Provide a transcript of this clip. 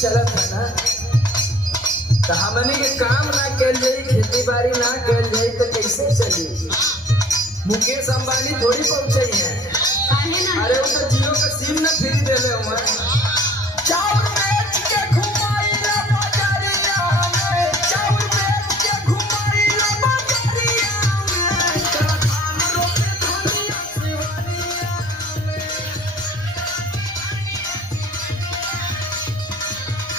चलत है ना, तो हमनी के काम ना कल जाई, खेती बाड़ी ना कल जाई तो कैसे चली? मुकेश अंबानी थोड़ी पहुंचे हैं। अरे वो तो जियो का सिम ना फ्री दे ले हुआ।